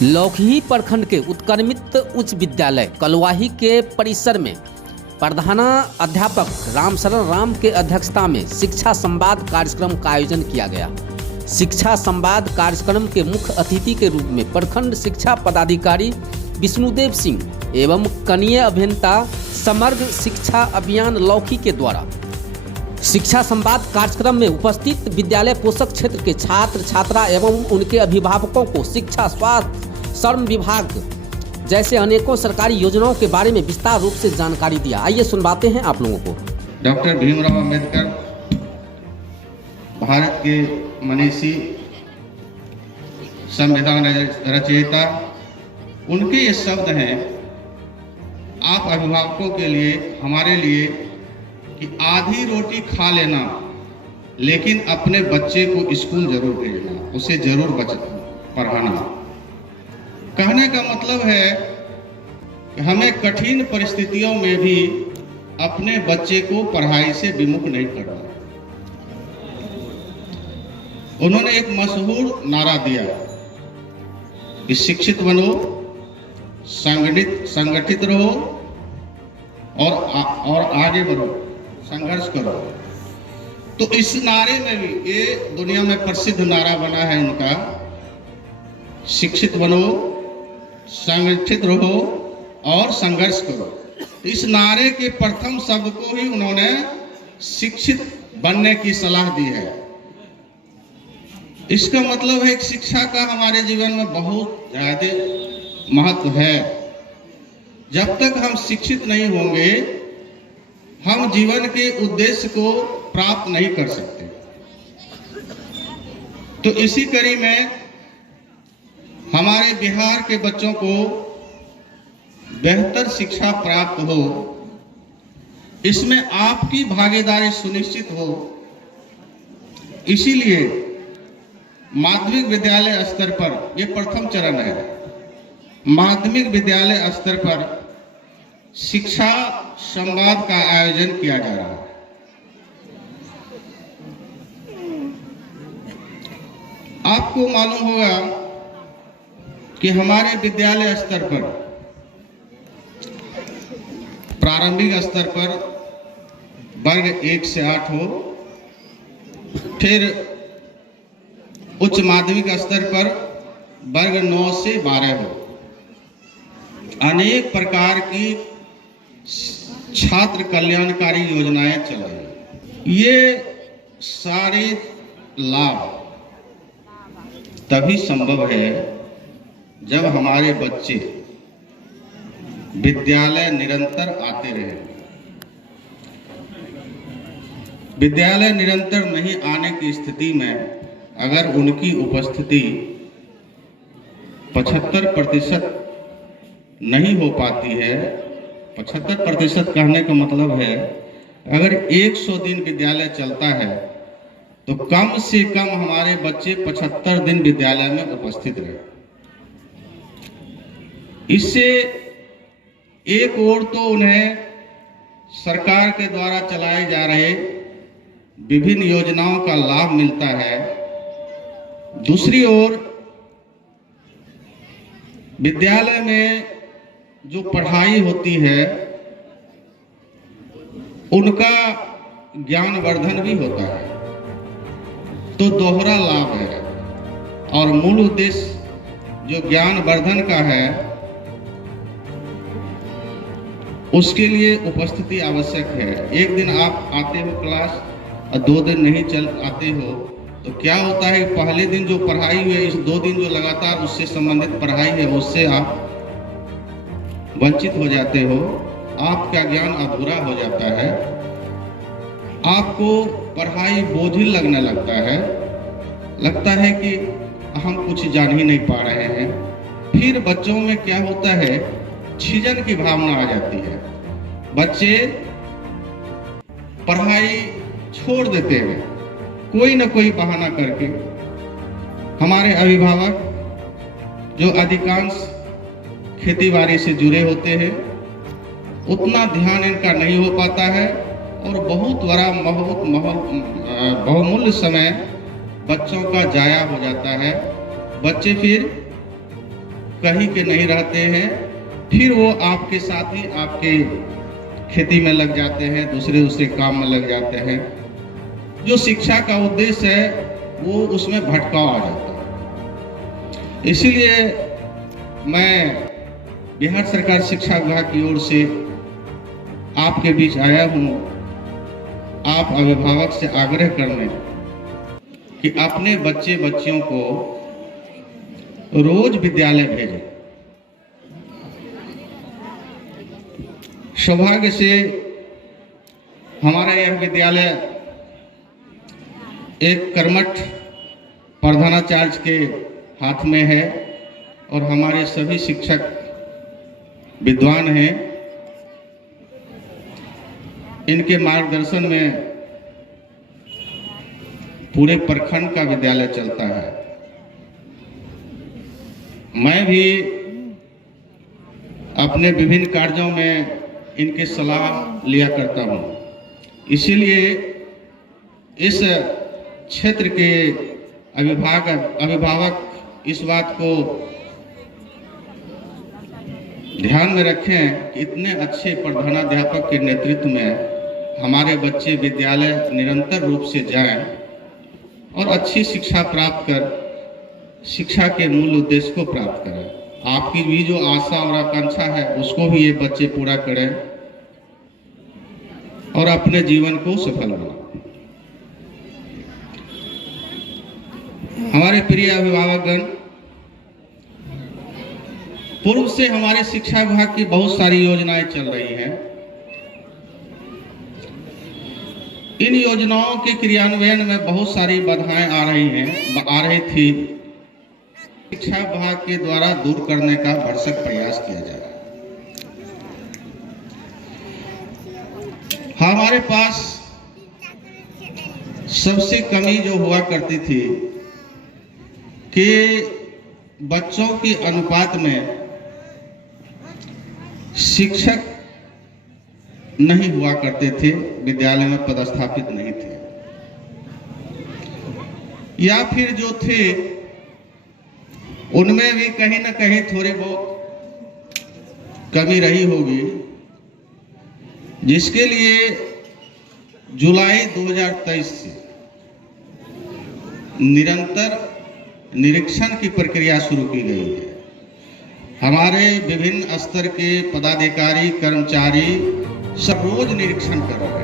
लौकही प्रखंड के उत्क्रमित उच्च विद्यालय कलवाही के परिसर में प्रधानाध्यापक रामशरण राम के अध्यक्षता में शिक्षा संवाद कार्यक्रम का आयोजन किया गया। शिक्षा संवाद कार्यक्रम के मुख्य अतिथि के रूप में प्रखंड शिक्षा पदाधिकारी विष्णुदेव सिंह एवं कनीय अभियंता समग्र शिक्षा अभियान लौकी के द्वारा शिक्षा संवाद कार्यक्रम में उपस्थित विद्यालय पोषक क्षेत्र के छात्र छात्रा एवं उनके अभिभावकों को शिक्षा, स्वास्थ्य, श्रम विभाग जैसे अनेकों सरकारी योजनाओं के बारे में विस्तार रूप से जानकारी दिया। आइए सुनवाते हैं आप लोगों को। डॉक्टर भीमराव अंबेडकर भारत के मनीषी, संविधान रचयिता, उनके ये शब्द हैं आप अभिभावकों के लिए, हमारे लिए, कि आधी रोटी खा लेना लेकिन अपने बच्चे को स्कूल जरूर भेजना, उसे जरूर पढ़ाना। कहने का मतलब है कि हमें कठिन परिस्थितियों में भी अपने बच्चे को पढ़ाई से विमुख नहीं करना। उन्होंने एक मशहूर नारा दिया कि शिक्षित बनो, संगठित रहो और आगे बढ़ो, संघर्ष करो। तो इस नारे में भी, ये दुनिया में प्रसिद्ध नारा बना है उनका, शिक्षित बनो, संगठित रहो और संघर्ष करो। इस नारे के प्रथम शब्द को ही उन्होंने शिक्षित बनने की सलाह दी है। इसका मतलब है कि शिक्षा का हमारे जीवन में बहुत ज्यादा महत्व है। जब तक हम शिक्षित नहीं होंगे हम जीवन के उद्देश्य को प्राप्त नहीं कर सकते। तो इसी कड़ी में हमारे बिहार के बच्चों को बेहतर शिक्षा प्राप्त हो, इसमें आपकी भागीदारी सुनिश्चित हो। इसीलिए माध्यमिक विद्यालय स्तर पर, यह प्रथम चरण है, माध्यमिक विद्यालय स्तर पर शिक्षा संवाद का आयोजन किया जा रहा है। आपको मालूम होगा कि हमारे विद्यालय स्तर पर, प्रारंभिक स्तर पर वर्ग 1 से 8 हो, फिर उच्च माध्यमिक स्तर पर वर्ग 9 से 12 हो। अनेक प्रकार की छात्र कल्याणकारी योजनाएं चल रही हैं। ये सारे लाभ तभी संभव है जब हमारे बच्चे विद्यालय निरंतर आते रहे। विद्यालय निरंतर नहीं आने की स्थिति में अगर उनकी उपस्थिति 75% नहीं हो पाती है, 75% कहने का मतलब है अगर 100 दिन विद्यालय चलता है तो कम से कम हमारे बच्चे 75 दिन विद्यालय में उपस्थित रहे। इससे एक ओर तो उन्हें सरकार के द्वारा चलाए जा रहे विभिन्न योजनाओं का लाभ मिलता है, दूसरी ओर विद्यालय में जो पढ़ाई होती है उनका ज्ञानवर्धन भी होता है। तो दोहरा लाभ है। और मूल उद्देश्य जो ज्ञानवर्धन का है उसके लिए उपस्थिति आवश्यक है। एक दिन आप आते हो क्लास और 2 दिन नहीं चल आते हो तो क्या होता है, पहले दिन जो पढ़ाई है, इस 2 दिन जो लगातार उससे संबंधित पढ़ाई है उससे आप वंचित हो जाते हो, आपका ज्ञान अधूरा हो जाता है, आपको पढ़ाई बोझिल लगने लगता है कि हम कुछ जान ही नहीं पा रहे हैं। फिर बच्चों में क्या होता है, छिजन की भावना आ जाती है, बच्चे पढ़ाई छोड़ देते हैं कोई ना कोई बहाना करके। हमारे अभिभावक जो अधिकांश खेतीबाड़ी से जुड़े होते हैं, उतना ध्यान इनका नहीं हो पाता है और बहुत बड़ा बहुमूल्य समय बच्चों का जाया हो जाता है। बच्चे फिर कहीं के नहीं रहते हैं, फिर वो आपके साथ ही आपके खेती में लग जाते हैं, दूसरे काम में लग जाते हैं। जो शिक्षा का उद्देश्य है वो उसमें भटकाव आ जाता है। इसीलिए मैं बिहार सरकार शिक्षा विभाग की ओर से आपके बीच आया हूं, आप अभिभावक से आग्रह करने कि अपने बच्चे बच्चियों को रोज विद्यालय भेजें। सौभाग्य से हमारा यह विद्यालय एक कर्मठ प्रधानाचार्य के हाथ में है और हमारे सभी शिक्षक विद्वान हैं। इनके मार्गदर्शन में पूरे प्रखंड का विद्यालय चलता है। मैं भी अपने विभिन्न कार्यों में इनके सलाह लिया करता हूं। इसीलिए इस क्षेत्र के अभिभावक इस बात को ध्यान में रखें कि इतने अच्छे प्रधानाध्यापक के नेतृत्व में हमारे बच्चे विद्यालय निरंतर रूप से जाएं और अच्छी शिक्षा प्राप्त कर शिक्षा के मूल उद्देश्य को प्राप्त करें। आपकी भी जो आशा और आकांक्षा है उसको भी ये बच्चे पूरा करें और अपने जीवन को सफल बनाएं। हमारे प्रिय अभिभावकगण, पूर्व से हमारे शिक्षा विभाग की बहुत सारी योजनाएं चल रही हैं। इन योजनाओं के क्रियान्वयन में बहुत सारी बाधाएं आ रही थी। शिक्षा विभाग के द्वारा दूर करने का भरसक प्रयास किया जा रहा है। हमारे पास सबसे कमी जो हुआ करती थी कि बच्चों के अनुपात में शिक्षक नहीं हुआ करते थे, विद्यालय में पदस्थापित नहीं थे, या फिर जो थे उनमें भी कहीं ना कहीं थोड़ी बहुत कमी रही होगी, जिसके लिए जुलाई 2023 से निरंतर निरीक्षण की प्रक्रिया शुरू की गई है। हमारे विभिन्न स्तर के पदाधिकारी कर्मचारी सब रोज निरीक्षण कर रहे हैं।